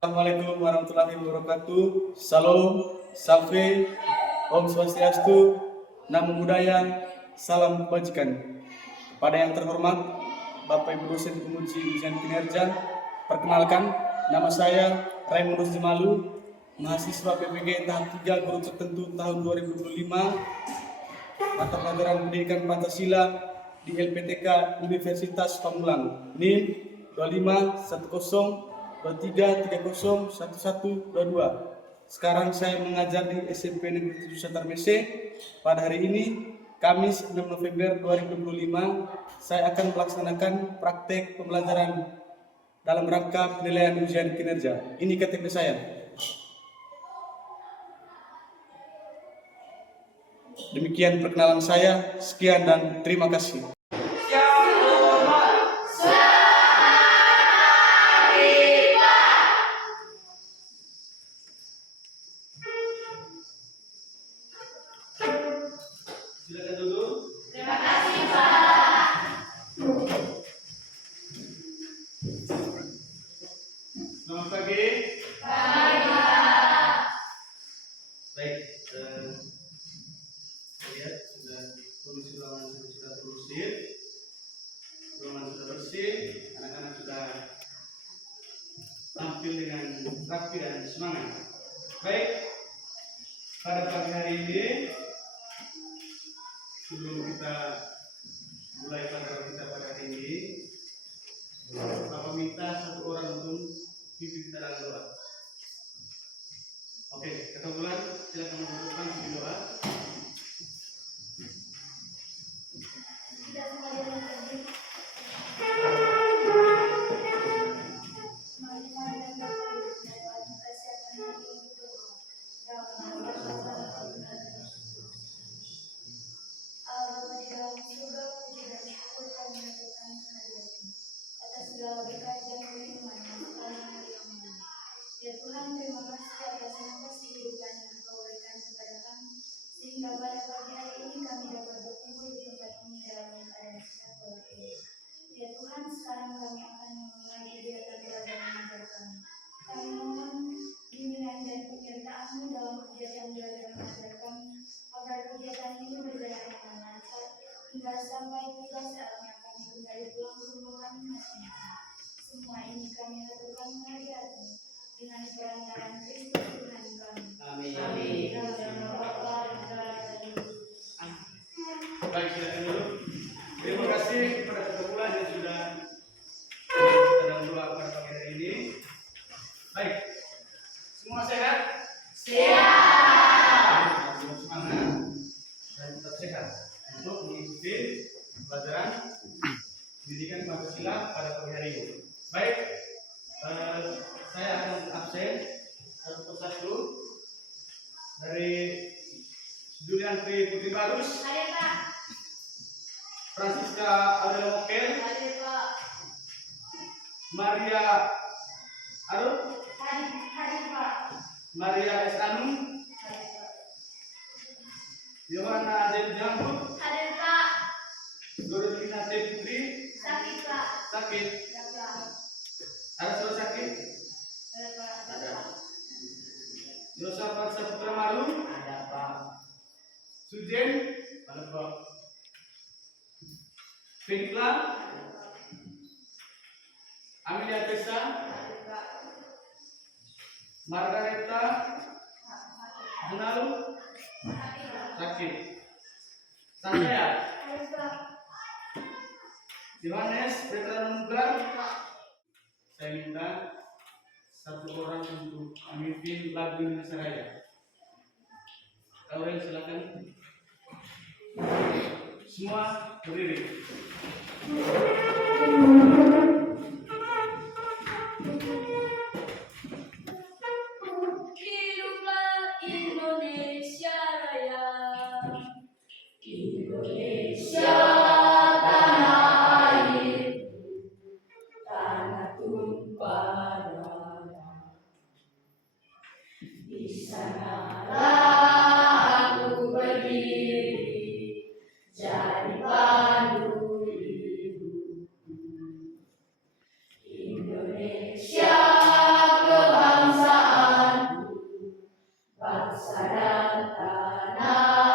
Assalamualaikum warahmatullahi wabarakatuh. Salam, salve, Om Swastiastu, Namo Buddhaya, salam kebajikan. Kepada yang terhormat, Bapak Ibu dosen penguji ujian kinerja, perkenalkan, nama saya Raymond Jimalu, mahasiswa PPG tahap 3 guru tertentu tahun 2025, mata pelajaran pendidikan Pancasila di LPTK Universitas Pamulang, NIM 251023301122. Sekarang saya mengajar di SMP Negeri 7 Satar Mese. Pada hari ini, Kamis 6 November 2025, saya akan melaksanakan praktek pembelajaran dalam rangka penilaian ujian kinerja. Ini KTP saya. Demikian perkenalan saya. Sekian dan terima kasih. Silakan duduk. Terima kasih, Pak. Selamat pagi. Pagi, Pak. Baik, lihat sudah kondisi ruangan sudah bersih, anak-anak sudah tampil dengan rapi dan semangat. Baik, pada pagi hari ini sebelum kita mulai pelajaran kita pada hari ini, Bapak minta satu orang untuk pimpin kita dalam doa. Oke, kata bulan, silakan mendudukkan di doa. Ya Tuhan, terima kasih atas nafas kehidupan yang Kau berikan kepada kami, sehingga pada pagi hari ini kami dapat berkumpul di tempat ini dalam keadaan sehat walafiat. Ya Tuhan, sekarang kami akan memulai kegiatan belajar mengajar kami. Kami mohon bimbingan dan penyertaan-Mu dalam kegiatan belajar mengajar kami, agar kegiatan ini berjalan dengan lancar hingga sampai tiba saatnya kami kembali pulang ke rumah kami masing-masing. Semua ini kami lakukan menghadiratmu dengan perantaraan Kristus Tuhan kami. Amin. Amin. Dalam nama Bapa dan Putra dan Roh Kudus. Baik, silakan dulu. Terima kasih kepada kebetulan yang sudah dalam doa pada pagi hari ini. Baik, semua sehat? Sehat. Semangat dan tetap sehat untuk mengikuti pelajaran pendidikan Pancasila pada pagi hari ini. Baik, saya akan absen satu persatu dari Juliantri Putri Barus, Hadir, Pak. Francisca Aurel Mokel, Hadir, Pak. Maria Arut, Hadir, Pak. Maria S. Anung, Hadir, Pak. Yohana Jen Jambut, Hadir, Pak. Dorothy T. Putri, Sakit, Pak. sakit. Ya, Pak. Ada suara sakit? Hadir, Pak. Ada. Yosafat Saputra Malu, Ada Pak. Sujen, ada Pak. Finkla, Amelia Tessa, Hadir, Pak. Margareta, Munalu, Hadir, Pak. sakit. Sanjaya, Hadir, Pak. Yohanes Petra Nugar. Saya minta satu orang untuk memimpin lagu Indonesia Raya. Aurel, silakan. Semua berdiri. Hiduplah Indonesia Raya. Indonesia tanah air, tanah tumpah darah. Di sanalah aku berdiri, jadi pandu hidupku. Indonesia kebanggaan. bangsa dan tanah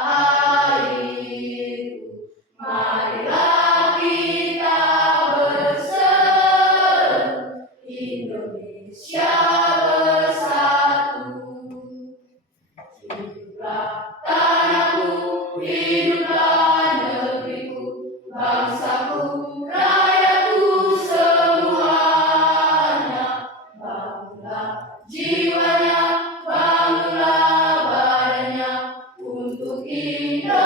airku. Marilah kita berseru, Indonesia bersatu. Hiduplah tanahku, hiduplah negeriku, bangsaku, rakyatku semuanya. Bangunlah jiwanya, bangunlah badannya untuk Indonesia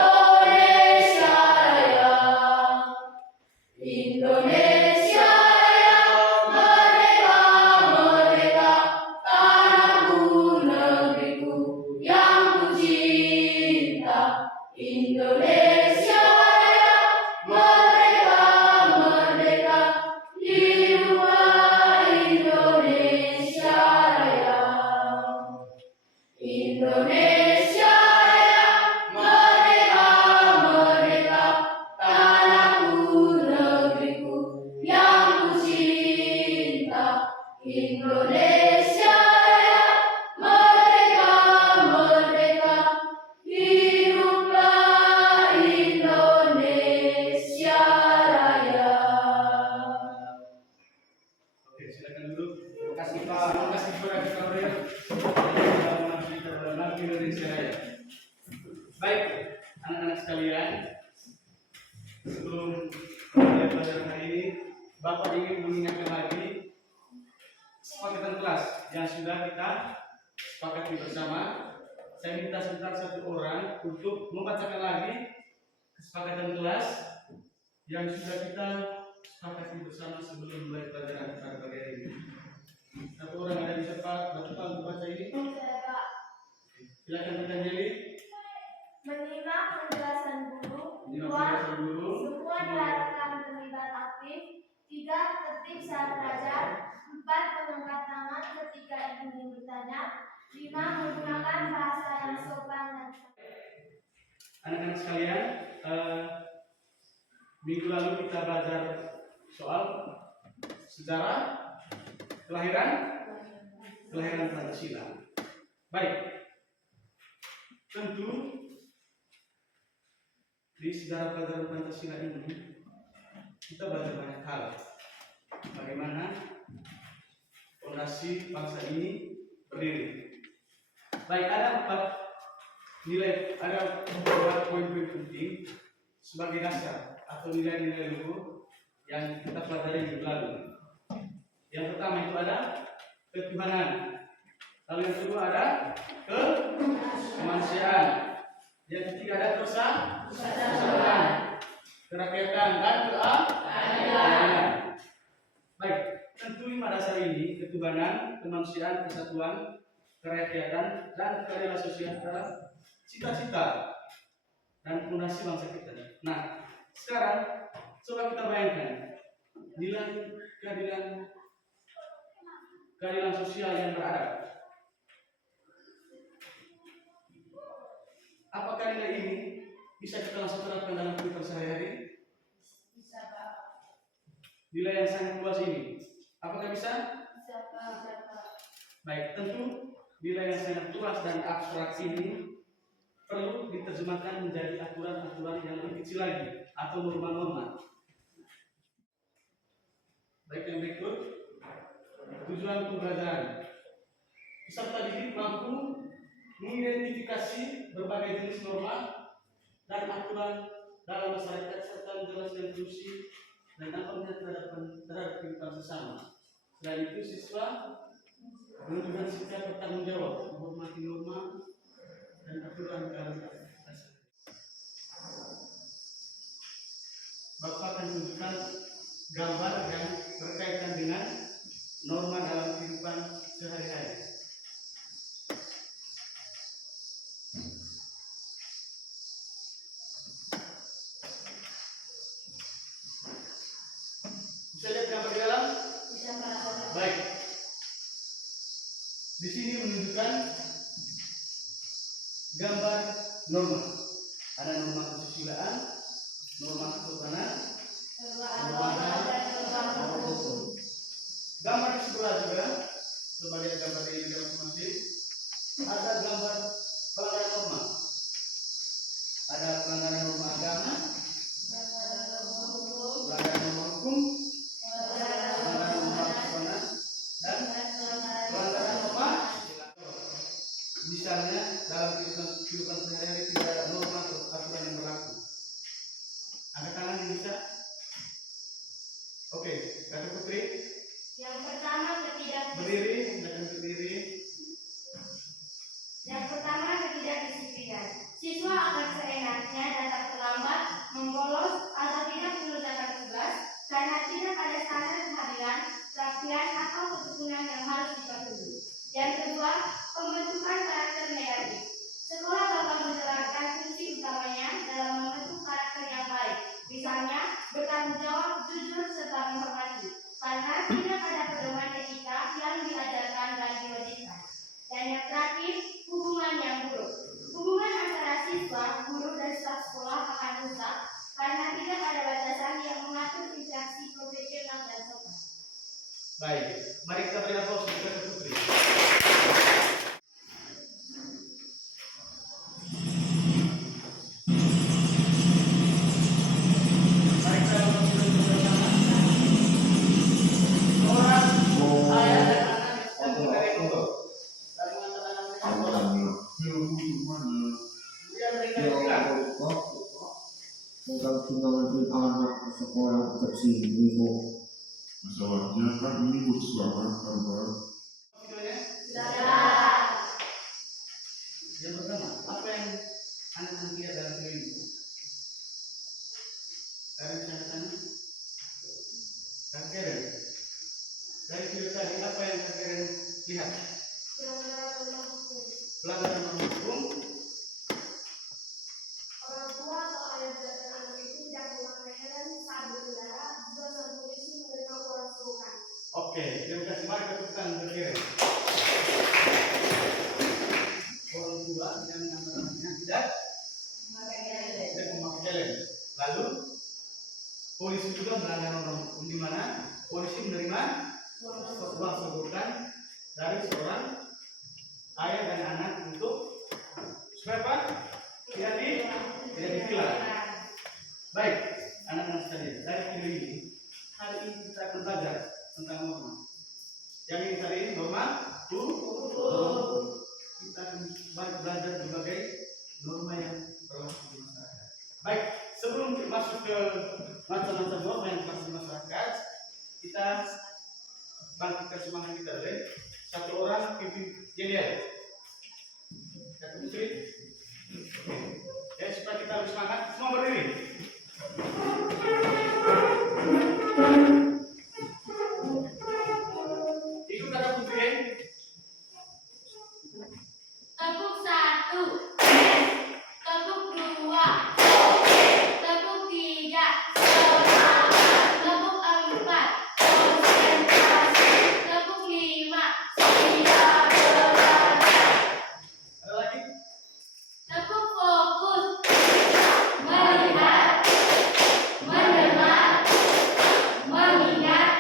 Raya. Indonesia Raya, merdeka, merdeka, tanahku, negeriku yang ku cinta. Indonesia Raya, merdeka, merdeka, hiduplah Indonesia Raya. Indonesia Raya, merdeka, merdeka, tanahku, negeriku yang ku cinta. Indonesia Raya, merdeka, merdeka, hiduplah Indonesia Raya. Oke, silakan duduk. Terima kasih Pak. Terima kasih kepada kita beliau. Sudah mengaji kita dalam Indonesia Raya. Baik, anak-anak sekalian, sebelum kita belajar hari ini, Bapak ingin mengingatkan lagi kesepakatan kelas yang sudah kita sepakati bersama. Saya minta sebentar satu orang untuk membacakan lagi kesepakatan kelas yang sudah kita sepakati bersama sebelum mulai pelajaran pada pagi hari ini. Satu orang ada bisa Pak bantu untuk baca ini. Saya Pak, Silakan kita Jeli. menyimak penjelasan guru. Menyimak Dua, penjelasan guru. semua diharapkan terlibat aktif. 3. Tertib saat belajar. 4. Mengangkat tangan ketika ingin bertanya. 5. Menggunakan bahasa yang sopan dan Anak-anak sekalian, minggu lalu kita belajar soal sejarah kelahiran Pancasila. Baik, tentu di sejarah pelajaran Pancasila ini kita belajar banyak hal. Bagaimana fondasi bangsa ini berdiri. Baik, ada 4 nilai, ada beberapa poin-poin penting sebagai dasar atau nilai-nilai luhur yang kita pelajari minggu lalu. Yang pertama itu ada ketuhanan. Lalu yang kedua ada kemanusiaan. Yang ketiga ada persatuan, kerakyatan dan keadilan. Baik, tentu 5 dasar ini, ketuhanan, kemanusiaan, persatuan, kerakyatan dan keadilan sosial adalah cita-cita dan fondasi bangsa kita. Nah, sekarang coba kita bayangkan nilai keadilan sosial yang beradab. Apakah nilai ini bisa kita langsung terapkan dalam kehidupan sehari-hari? bisa Pak. Nilai yang sangat luas ini, apakah bisa? Bisa Pak. Baik, tentu nilai yang sangat luas dan abstrak ini perlu diterjemahkan menjadi aturan-aturan yang lebih kecil lagi atau norma-norma. Baik, yang berikut tujuan pembelajaran. Peserta didik mampu mengidentifikasi berbagai jenis norma dan aturan dalam masyarakat serta menjelaskan fungsi dan dampaknya terhadap kehidupan sesama. Selain itu, siswa menunjukkan sikap bertanggung jawab, menghormati norma dan aturan dalam masyarakat. Bapak akan tunjukkan gambar yang berkaitan dengan norma dalam kehidupan sehari-hari. Bisa lihat gambar di dalam? Bisa Pak. Baik. Di sini menunjukkan gambar norma. Ada norma kesusilaan, norma ketuhanan, norma hukum. Gambar di sebelah juga, coba lihat gambar ini masing-masing. Ada gambar pelanggaran norma. Ada pelanggaran norma agama, pelanggaran norma hukum, pelanggaran norma kesopanan, dan pelanggaran norma. Misalnya dalam kehidupan sehari-hari tidak ada norma atau aturan yang berlaku. Angkat tangan yang bisa. Oke, kata Putri. Yang pertama Berdiri, silakan berdiri. Yang pertama ketidakdisiplinan. Siswa akan seenaknya datang terlambat, membolos, atau tidak mengerjakan tugas karena tidak ada standar kehadiran, latihan atau ketekunan yang harus dipatuhi. Yang kedua, pembentukan karakter negatif. Sekolah dapat menjalankan fungsi utamanya dalam membentuk karakter yang baik. Misalnya, bertanggung jawab, jujur, serta menghormati. Karena tidak ada pedoman etika yang diajarkan dan diwajibkan. Dan yang terakhir, hubungan yang buruk. Hubungan antara siswa, guru, dan staf sekolah akan rusak karena tidak ada batasan yang mengatur interaksi profesional dan sopan. Baik, mari kita beri aplaus untuk Kata Putri. Mari kita bersama. Orang, ayah, dan anak yang sedang dari Bogor. Lalu mengatakan kemudian mereka bilang, Kalau tinggal anak ke sekolah kecil itu Masalahnya kan ini keselamatan Pak. yang pertama, apa yang anak-anak lihat dalam video ini? Kalian bisa tanya? Kalian dari video tadi apa yang kalian lihat? Pelanggaran norma hukum. Orang tua atau ayah dan anak itu tidak memakai helm saat berkendara, juga sang polisi menerima uang suruhan. Oke, terima kasih. Mari kita tepuk tangan berdiri. Orang tua yang mengantar anaknya tidak memakai helm. Lalu polisi juga melanggar norma hukum, di mana polisi menerima uang suruhan dari seorang ayah dan anak untuk supaya apa? Tidak ditilang. Baik, anak-anak sekalian, dari video ini hari ini kita akan belajar tentang norma. Yang ini kali ini norma hukum. Kita akan belajar berbagai norma yang berlaku di masyarakat. Baik, sebelum kita masuk ke macam-macam norma yang berlaku di masyarakat, kita bangkitkan semangat kita oleh satu orang pimpin jelian. Kata Putri. Ya, supaya kita lebih semangat, semua berdiri. Ikut kata Putri. Tepuk 1, tepuk 2, tepuk 3, semangat, tepuk 4, konsentrasi, tepuk 5, siap belajar, Ada lagi? tepuk fokus, melihat, mendengar, mengingat,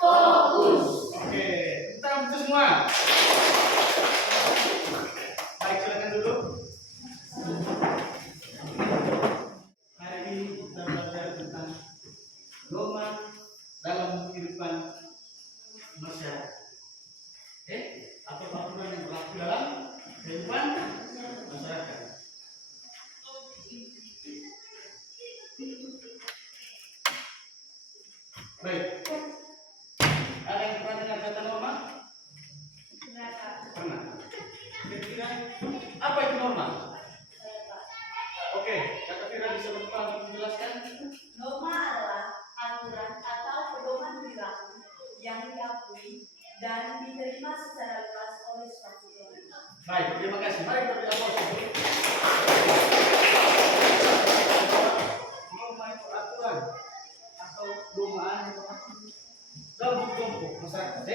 fokus. Oke, kita ambil semua. Baik, silakan dulu. Hari ini kita belajar tentang norma dalam kehidupan masyarakat. Atau aturan yang berlaku dalam kehidupan masyarakat. Baik. Ada yang pernah dengar kata norma? Pernah. Kira-kira apa itu norma? Oke, Kak Fira bisa menjelaskan? Norma adalah aturan atau pedoman perilaku yang diakui dan diterima secara luas oleh suatu orang. Baik, terima kasih. Mari kita beri aplaus. Norma itu aturan atau domaan yang berlaku dalam kelompok masyarakat.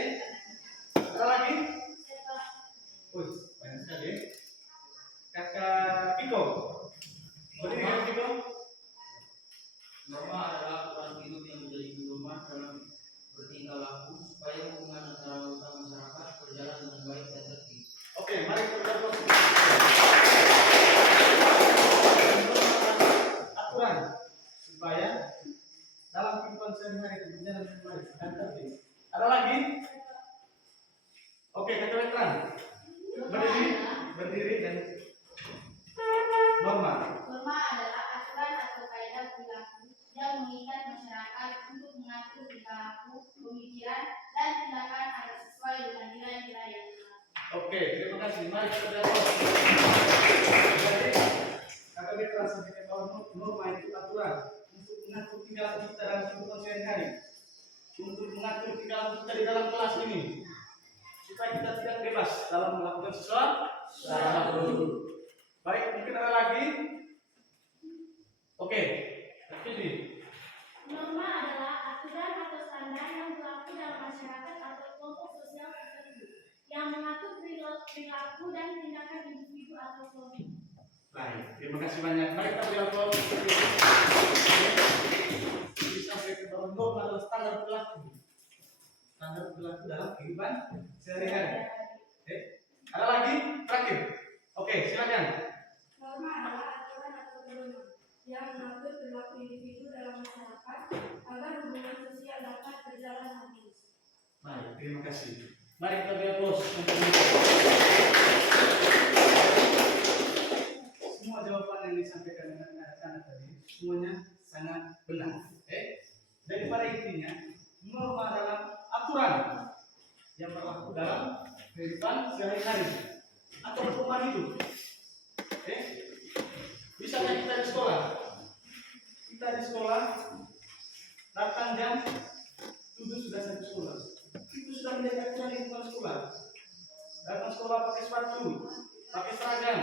Ada lagi? Wih, banyak sekali. Kakak Piko. Berdiri Kakak Piko. Norma adalah aturan hidup yang menjadi pedoman dalam bertingkah laku supaya hubungan antara anggota masyarakat berjalan dengan baik dan tertib. Oke, mari kita beri aplaus. kata veteran. Berdiri dan norma. Norma adalah aturan atau kaidah perilaku yang mengikat masyarakat untuk mengatur tingkah laku, pemikiran, dan tindakan agar sesuai dengan nilai-nilai yang benar. Oke, terima kasih. Mari kita jawab. Jadi, kata veteran sebagai bahwa norma itu aturan untuk mengatur tingkah laku kita dalam kehidupan sehari-hari, untuk mengatur tingkah laku kita di dalam kelas ini, supaya kita tidak bebas dalam melakukan sesuatu. Baik, mungkin ada lagi. Oke, jadi Norma adalah aturan atau standar yang berlaku dalam masyarakat atau kelompok sosial tertentu yang mengatur perilaku dan tindakan individu atau kelompok. baik, terima kasih banyak. Mari kita beri aplaus. Disampaikan bahwa norma adalah standar berlaku. Standar berlaku dalam kehidupan sehari-hari. Oke, ada lagi? Terakhir. Oke, silakan. Norma adalah aturan atau pedoman yang mengatur perilaku individu dalam masyarakat agar hubungan sosial dapat berjalan harmonis. Baik, terima kasih. Mari kita beri aplaus. Semua jawaban yang disampaikan dengan anak-anak tadi semuanya sangat benar. Jadi pada intinya norma adalah aturan yang berlaku dalam kehidupan sehari-hari atau perumahan hidup. Misalnya kita di sekolah, datang jam 7 sudah sampai sekolah. Itu sudah menjadi aturan di lingkungan sekolah. Datang sekolah pakai sepatu, pakai seragam,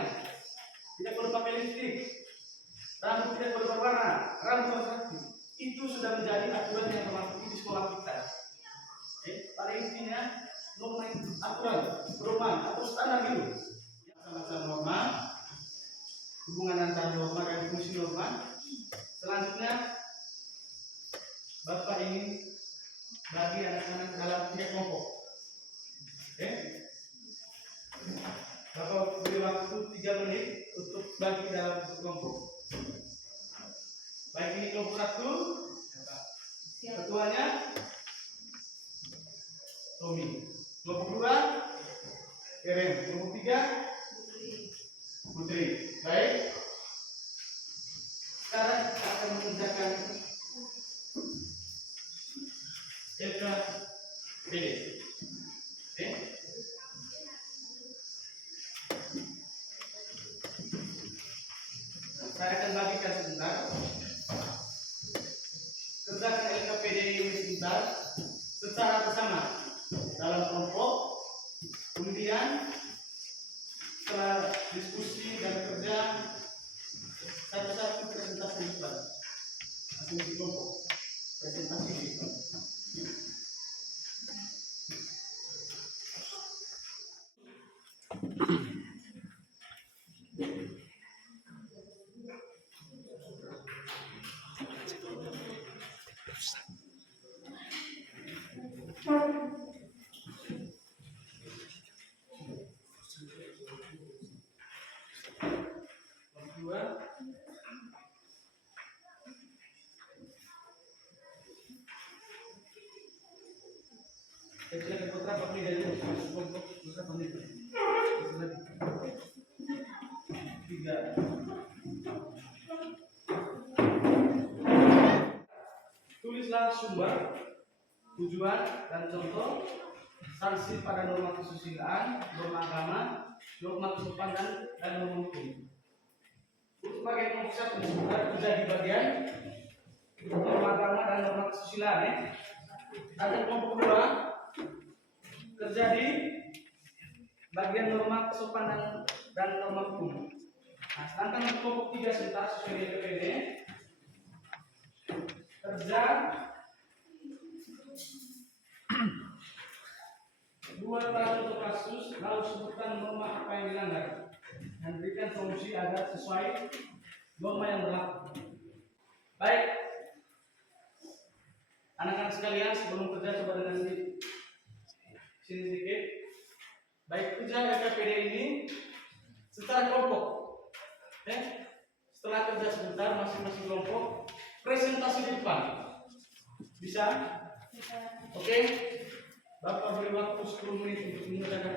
tidak perlu pakai lipstik, rambut tidak perlu berwarna, rambut harus rapi. Itu sudah menjadi aturan yang berlaku di sekolah kita. Pada intinya norma itu aturan, perumahan atau standar hidup. Sama-sama norma, hubungan antara norma dan fungsi norma. Selanjutnya, Bapak ingin bagi anak-anak dalam 3 kelompok. Bapak beri waktu 3 menit untuk bagi dalam 1 kelompok. Baik, ini kelompok 1. Ketuanya Tommy. Kelompok 2 Keren. Kelompok 3 Putri. Baik. Sekarang kita akan mengerjakan LKPD. Saya akan bagikan sebentar. Kerjakan LKPD ini sebentar secara bersama dalam kelompok. Kemudian setelah diskusi dan kerja satu-satu presentasi di depan. Masing di kelompok presentasi di depan. Silakan putra Pak dari kelompok putra Pak. Tiga. Tulislah sumber, tujuan dan contoh sanksi pada norma kesusilaan, norma agama, norma kesopanan dan norma hukum. Untuk bagian kelompok 1 sebentar sudah di bagian norma agama dan norma kesusilaan. Ada kelompok 2 kerja di bagian norma kesopanan dan norma hukum. Nah, sedangkan kelompok 3 sebentar sesuai DPD kerja 2 tahun untuk kasus, lalu sebutkan norma apa yang dilanggar dan berikan solusi agar sesuai norma yang berlaku. Baik, anak-anak sekalian, sebelum kerja coba dengan sini sedikit. Baik, kerja LKPD ini secara kelompok. Setelah kerja sebentar masing-masing kelompok presentasi di depan. Bisa? Oke. Bapak beri waktu 10 menit untuk mengerjakan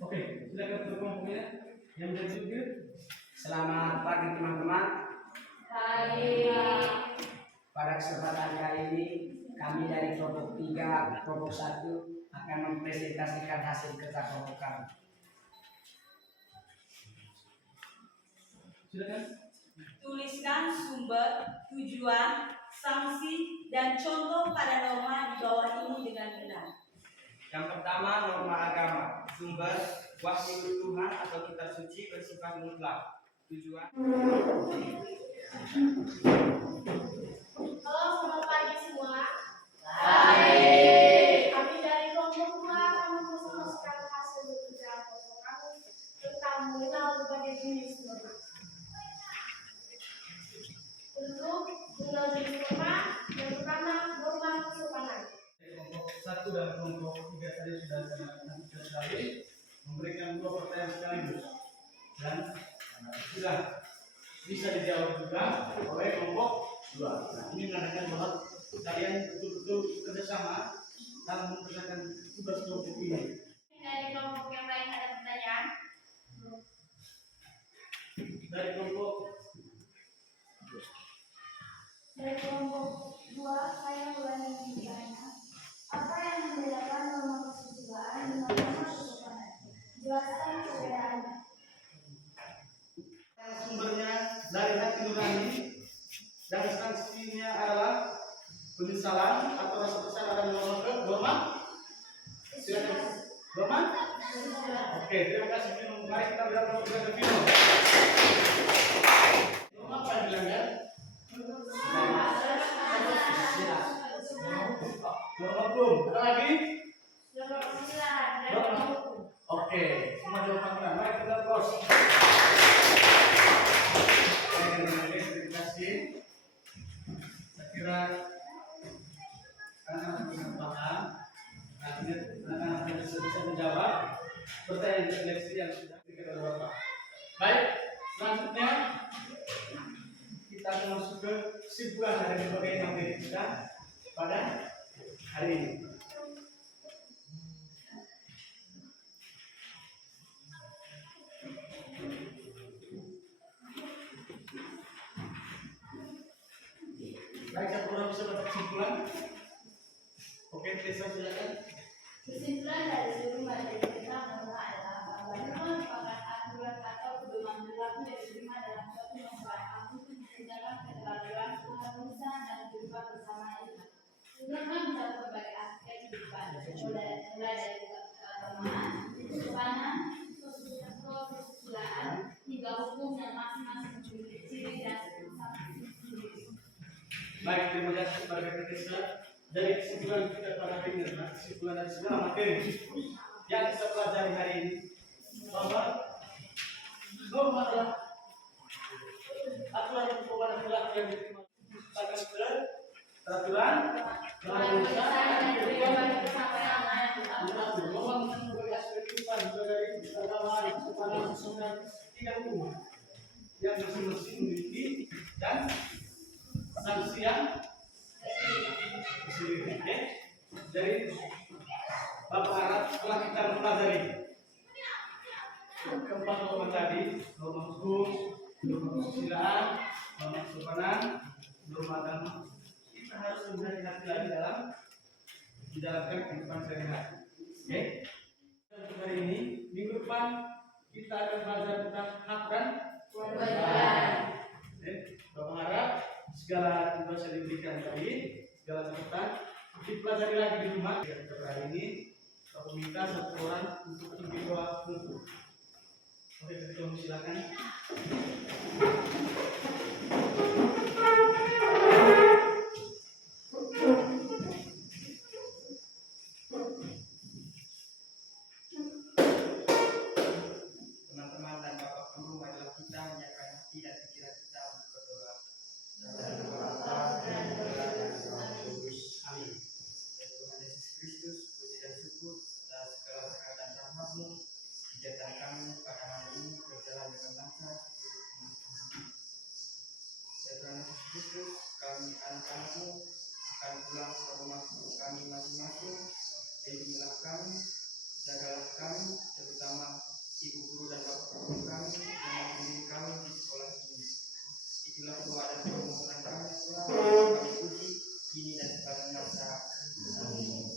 Oke, silakan untuk kelompoknya yang berjudul. Selamat pagi teman-teman. Pada kesempatan kali ini kami dari kelompok 3, kelompok 1 akan mempresentasikan hasil kerja kelompok kami. Silakan. Tuliskan sumber, tujuan, sanksi, dan contoh pada norma di bawah ini dengan benar. Yang pertama, norma agama. Sumber wahyu Tuhan atau kitab suci bersifat mutlak. Tujuan. Halo, selamat pagi semua. Kami dari kelompok 2 akan mempresentasikan hasil kerja kelompok kami tentang mengenal berbagai jenis norma. Untuk mengenal jenis norma, yang pertama norma kesopanan. Kelompok 1 dan kelompok 3 tadi sudah sekali memberikan 2 pertanyaan sekaligus dan sudah bisa dijawab juga oleh kelompok 2. Nah, ini menandakan bahwa kalian betul-betul kerjasama dalam mengerjakan tugas kelompok ini. Dari kelompok yang lain ada pertanyaan? Dari kelompok Dari kelompok 2, saya mulai bertanya, apa yang membedakan norma kesusilaan dengan norma kesopanan? Jelaskan perbedaannya. sumbernya dari hati nurani dan sanksinya adalah penyesalan atau rasa bersalah akan norma. Silakan. Norma? Oke, terima kasih Vino. Mari kita berdoa kepada Vino. Norma apa yang bilang ya? Norma hukum. Ada lagi? Norma. Oke, semua jawaban benar. Mari kita terus. Terima kasih. Saya kira anak-anak bisa paham. Artinya anak-anak bisa menjawab pertanyaan seleksi yang sudah diberikan oleh Bapak. Baik, selanjutnya kita akan masuk ke kesimpulan dari berbagai materi kita pada hari ini. Baik, satu orang bisa baca kesimpulan. Oke, Tessa silakan. Kesimpulan dari seluruh materi kita norma adalah bahwa norma merupakan aturan atau pedoman berlaku yang diterima dalam suatu masyarakat untuk menjaga keteraturan, keharmonisan, dan kehidupan bersama itu. Norma mencakup berbagai aspek kehidupan, mulai dari keagamaan, kesopanan, kesusilaan, hingga hukum yang masing-masing memiliki ciri dan sanksi sendiri. Baik, terima kasih kepada Tessa. Dari kesimpulan kita pada hari ini, kesimpulan dari segala materi yang kita pelajari hari ini, bahwa norma adalah aturan perubahan perilaku yang diterima akan peraturan keharmonisan dan kehidupan norma berbagai aspek kehidupan dari keagamaan, kesopanan, kesopanan, tidak umum yang masing-masing memiliki dan sanksi yang dari Bapak harap setelah kita mempelajari keempat norma tadi, norma hukum, norma kesusilaan, norma kesopanan, norma agama, kita harus lebih hati-hati lagi dalam menjalankan kehidupan sehari-hari. Oke? Untuk hari ini, minggu depan kita akan belajar tentang hak dan kewajiban. Bapak harap segala tugas yang diberikan tadi, segala catatan dipelajari lagi di rumah. Hari ini aku minta satu orang untuk individual kungfu. Oke, ketua silakan. Teman-teman dan Bapak Guru, marilah kita menyiapkan hati dan pikiran kita untuk berdoa. Amin. Ya Tuhan Yesus Kristus, puji dan syukur atas segala berkat dan rahmat-Mu. Kegiatan kami pada hari ini berjalan dengan lancar. Ya Tuhan Yesus Kristus, kami anak-anak-Mu akan pulang ke rumah kami masing-masing. Lindungilah kami, jagalah kami, terutama ibu guru dan bapak guru kami yang membimbing kami di sekolah ini. Itulah doa dan permohonan kami, Tuhan. Kami puji kini dan sepanjang masa. Amin.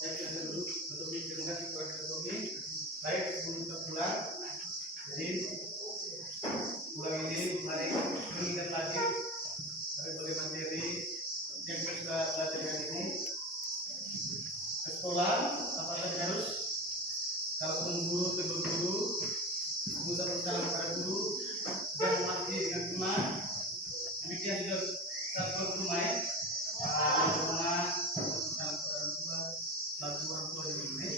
Baik, kita duduk. Terima kasih kepada Ketua. Baik, sebelum kita pulang, jadi pulang ini mari mengingat lagi berbagai materi yang kita belajar hari ini. Ke sekolah, apa saja harus? Kalau guru tegur guru, mengucapkan salam kepada guru, dan mati dengan teman. Demikian juga saat berumah, teman, salam kepada orang tua, lalu orang tua yang ini.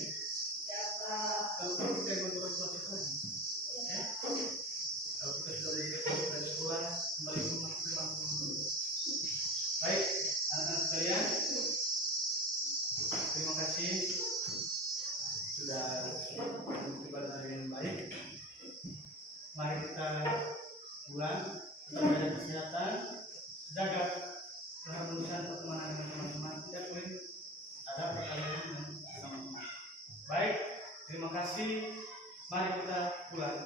Kalau kita yang orang tua kita lagi, kalau kita sudah dari sekolah, kembali ke rumah kita bantu dulu. Baik, anak-anak sekalian, terima kasih sudah beribadah dengan baik. Mari kita pulang, tetap jaga kesehatan, jaga keharmonisan pertemanan dengan teman-teman. Tidak boleh ada perkelahian yang sama. Baik, terima kasih. Mari kita pulang.